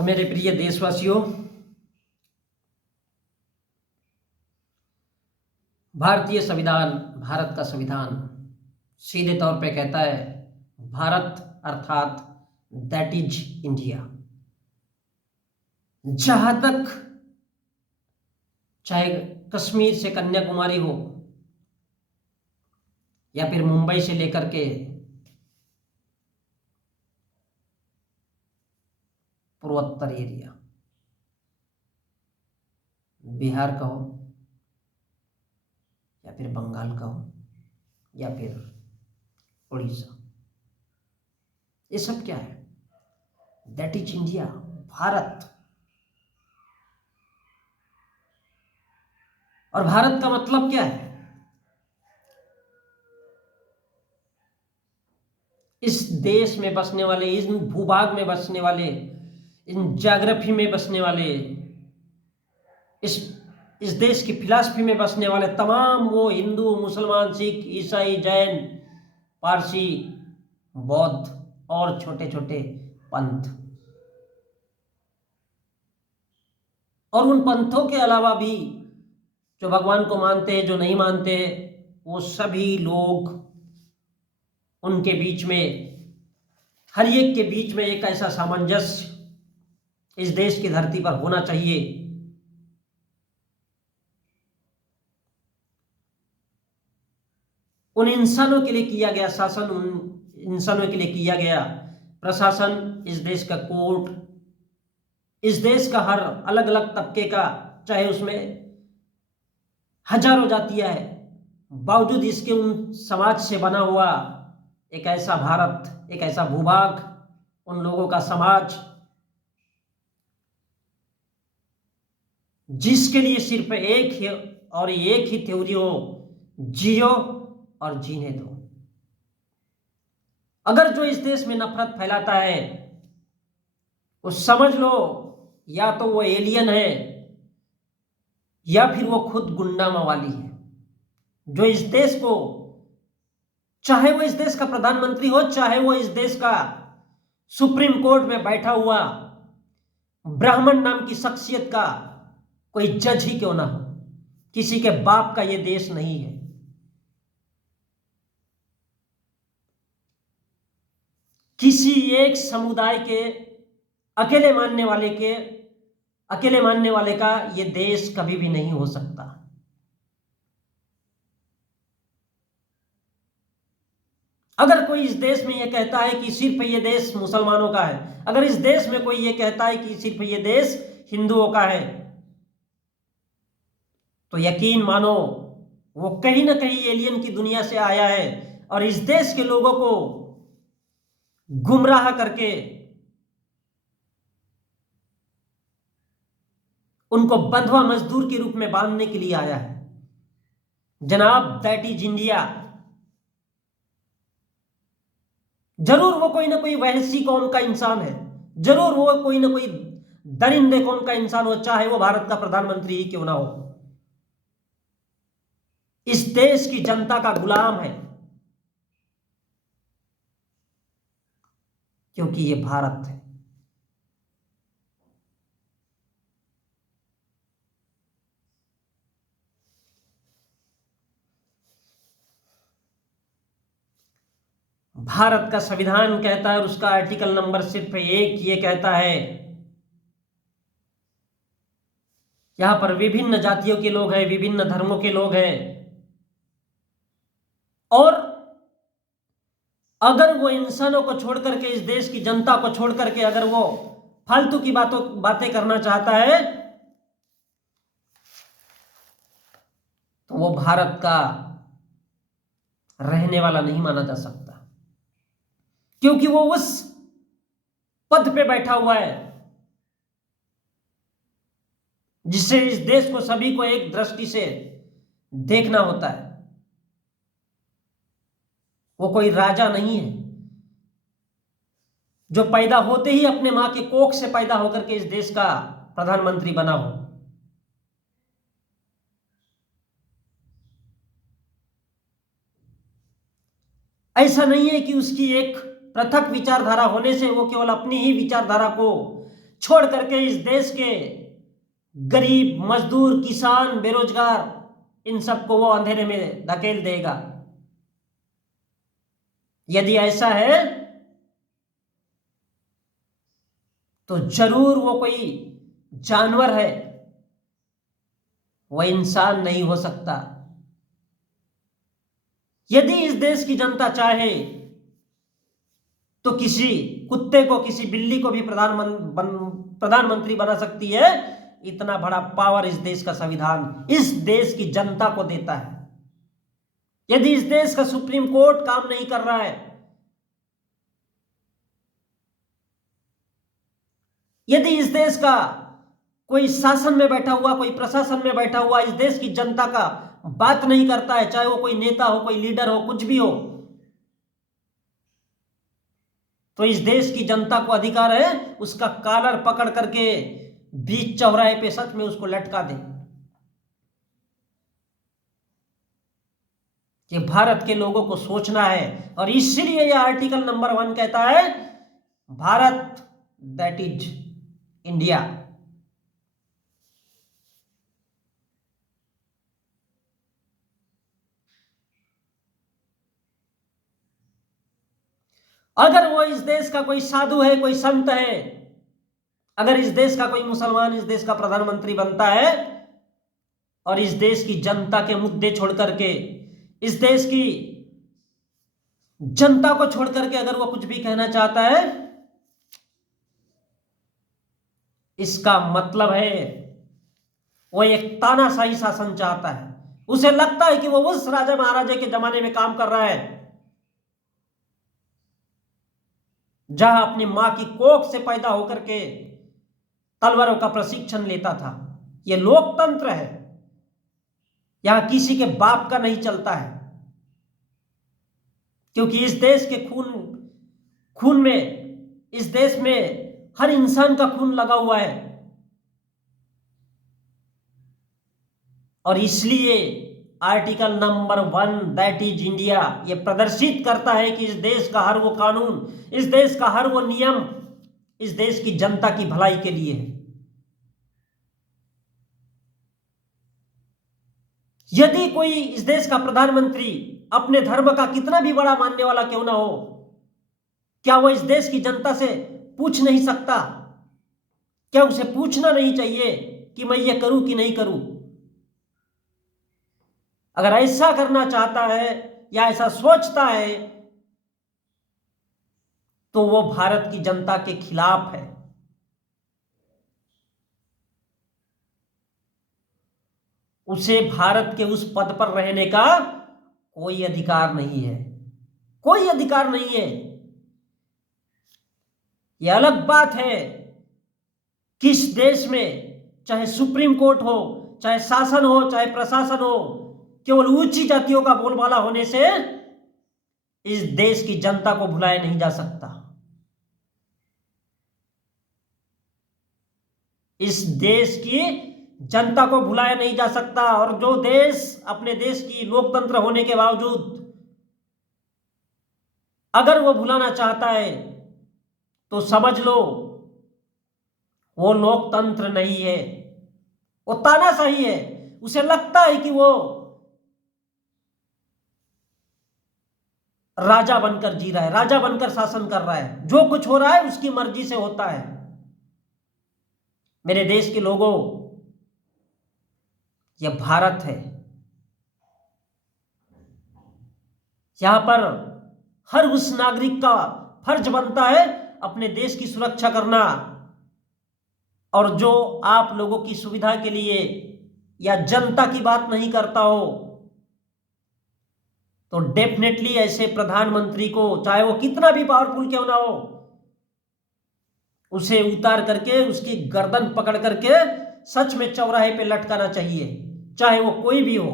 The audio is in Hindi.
तो मेरे प्रिय देशवासियों, भारतीय संविधान, भारत का संविधान सीधे तौर पे कहता है भारत अर्थात दैट इज इंडिया। जहां तक चाहे कश्मीर से कन्याकुमारी हो या फिर मुंबई से लेकर के पूर्वोत्तर एरिया, बिहार का हो या फिर बंगाल का हो या फिर उड़ीसा, ये सब क्या है? That is India, Bharat. और भारत का मतलब क्या है? इस देश में बसने वाले, इस भूभाग में बसने वाले, इन ज्योग्राफी में बसने वाले, इस देश की फिलॉसफी में बसने वाले तमाम वो हिंदू, मुसलमान, सिख, ईसाई, जैन, पारसी, बौद्ध और छोटे छोटे पंथ, और उन पंथों के अलावा भी जो भगवान को मानते हैं, जो नहीं मानते, वो सभी लोग, उनके बीच में, हर एक के बीच में एक ऐसा सामंजस्य इस देश की धरती पर होना चाहिए उन इंसानों के लिए किया गया शासन, उन इंसानों के लिए किया गया प्रशासन, इस देश का कोर्ट, इस देश का हर अलग अलग तबके का, चाहे उसमें हजारों जातियां हैं, बावजूद इसके उन समाज से बना हुआ एक ऐसा भारत, एक ऐसा भूभाग, उन लोगों का समाज जिसके लिए सिर्फ एक ही और एक ही थ्योरी हो, जियो और जीने दो। अगर जो इस देश में नफरत फैलाता है वो समझ लो या तो वो एलियन है या फिर वो खुद गुंडा मवाली है, जो इस देश को, चाहे वो इस देश का प्रधानमंत्री हो, चाहे वो इस देश का सुप्रीम कोर्ट में बैठा हुआ ब्राह्मण नाम की शख्सियत का कोई जज ही क्यों ना हो, किसी के बाप का ये देश नहीं है। किसी एक समुदाय के अकेले मानने वाले का ये देश कभी भी नहीं हो सकता। अगर कोई इस देश में ये कहता है कि सिर्फ ये देश मुसलमानों का है, अगर इस देश में कोई ये कहता है कि सिर्फ ये देश हिंदुओं का है, तो यकीन मानो वो कहीं ना कहीं एलियन की दुनिया से आया है और इस देश के लोगों को गुमराह करके उनको बंधुआ मजदूर के रूप में बांधने के लिए आया है। जनाब, दैट इज इंडिया। जरूर वो कोई ना कोई वैसी कौम का इंसान है, जरूर वो कोई ना कोई दरिंदे कौम का इंसान हो, चाहे वो भारत का प्रधानमंत्री ही क्यों ना हो, इस देश की जनता का गुलाम है, क्योंकि ये भारत है। भारत का संविधान कहता है, और उसका आर्टिकल नंबर सिर्फ एक ये कहता है, यहां पर विभिन्न जातियों के लोग हैं, विभिन्न धर्मों के लोग हैं, और अगर वो इंसानों को छोड़ करके, इस देश की जनता को छोड़ करके अगर वो फालतू की बातें करना चाहता है तो वो भारत का रहने वाला नहीं माना जा सकता, क्योंकि वो उस पद पे बैठा हुआ है जिससे इस देश को, सभी को एक दृष्टि से देखना होता है। वो कोई राजा नहीं है जो पैदा होते ही अपने मां के कोख से पैदा होकर के इस देश का प्रधानमंत्री बना हो। ऐसा नहीं है कि उसकी एक पृथक विचारधारा होने से वो केवल अपनी ही विचारधारा को छोड़ करके इस देश के गरीब, मजदूर, किसान, बेरोजगार, इन सबको वो अंधेरे में धकेल देगा। यदि ऐसा है तो जरूर वो कोई जानवर है, वह इंसान नहीं हो सकता। यदि इस देश की जनता चाहे तो किसी कुत्ते को, किसी बिल्ली को भी प्रधानमंत्री बना सकती है। इतना बड़ा पावर इस देश का संविधान इस देश की जनता को देता है। यदि इस देश का सुप्रीम कोर्ट काम नहीं कर रहा है, यदि इस देश का कोई शासन में बैठा हुआ, कोई प्रशासन में बैठा हुआ इस देश की जनता का बात नहीं करता है, चाहे वो कोई नेता हो, कोई लीडर हो, कुछ भी हो, तो इस देश की जनता को अधिकार है उसका कॉलर पकड़ करके बीच चौराहे पे सच में उसको लटका दे। कि भारत के लोगों को सोचना है, और इसलिए यह आर्टिकल नंबर 1 कहता है भारत दैट इज इंडिया। अगर वो इस देश का कोई साधु है, कोई संत है, अगर इस देश का कोई मुसलमान इस देश का प्रधानमंत्री बनता है और इस देश की जनता के मुद्दे छोड़ करके, इस देश की जनता को छोड़ करके अगर वो कुछ भी कहना चाहता है, इसका मतलब है वो एक तानाशाही शासन चाहता है। उसे लगता है कि वो उस राजा महाराजा के जमाने में काम कर रहा है जहां अपनी मां की कोख से पैदा होकर के तलवारों का प्रशिक्षण लेता था। यह लोकतंत्र है, यहां किसी के बाप का नहीं चलता है, क्योंकि इस देश के खून में, इस देश में हर इंसान का खून लगा हुआ है। और इसलिए article number 1 that is India यह प्रदर्शित करता है कि इस देश का हर वो कानून, इस देश का हर वो नियम इस देश की जनता की भलाई के लिए है। यदि कोई इस देश का प्रधानमंत्री अपने धर्म का कितना भी बड़ा मानने वाला क्यों ना हो, क्या वो इस देश की जनता से पूछ नहीं सकता? क्या उसे पूछना नहीं चाहिए कि मैं ये करूं कि नहीं करूं? अगर ऐसा करना चाहता है या ऐसा सोचता है तो वो भारत की जनता के खिलाफ है। उसे भारत के उस पद पर रहने का कोई अधिकार नहीं है, कोई अधिकार नहीं है। यह अलग बात है कि इस देश में चाहे सुप्रीम कोर्ट हो, चाहे शासन हो, चाहे प्रशासन हो, केवल ऊंची जातियों का बोलबाला होने से इस देश की जनता को भुलाया नहीं जा सकता। इस देश की जनता को भुलाया नहीं जा सकता। और जो देश अपने देश की लोकतंत्र होने के बावजूद अगर वो भुलाना चाहता है तो समझ लो वो लोकतंत्र नहीं है, वो तानाशाही है। उसे लगता है कि वो राजा बनकर जी रहा है, राजा बनकर शासन कर रहा है, जो कुछ हो रहा है उसकी मर्जी से होता है। मेरे देश के लोगों, यह भारत है, यहां पर हर उस नागरिक का फर्ज बनता है अपने देश की सुरक्षा करना। और जो आप लोगों की सुविधा के लिए या जनता की बात नहीं करता हो तो डेफिनेटली ऐसे प्रधानमंत्री को, चाहे वो कितना भी पावरफुल क्यों ना हो, उसे उतार करके उसकी गर्दन पकड़ करके सच में चौराहे पे लटकाना चाहिए, चाहे वो कोई भी हो।